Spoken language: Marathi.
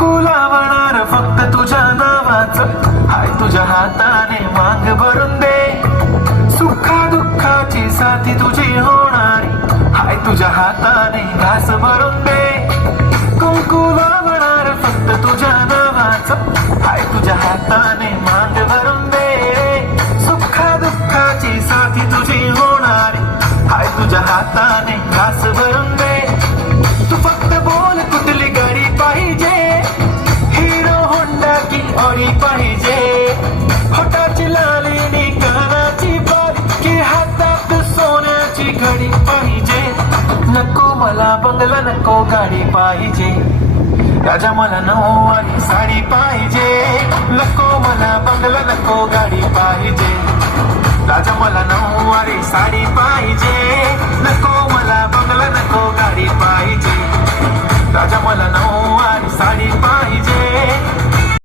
कुंकू लावणार फक्त तुझ्या नावाचं, हाय तुझ्या हाताने मांग भरून दे. सुखा दुःखाची साथी तुझी होणारी, हाय तुझ्या हाताने घास भरून दे. कुंकू लावणार फक्त तुझ्या नावाचं, हाय तुझ्या हाताने मांग भरून दे. सुखा दुःखाची साथी तुझी होणारी, हाय तुझ्या हाताने घास भरून दे. तू फक्त बोल कुठली गाडी पाहिजे, हिरो होंडा की ऑडी पाहिजे. होटाची लालिनी कानाची बाली की हातात सोन्याची घडी पाहिजे. नको मला बंगला नको गाडी पाहिजे, राजा मला नऊवारी साडी पाहिजे. नको मला बंगला नको गाडी पाहिजे, राजा मला नऊवारी साडी पाहिजे. नको मला बंगला नको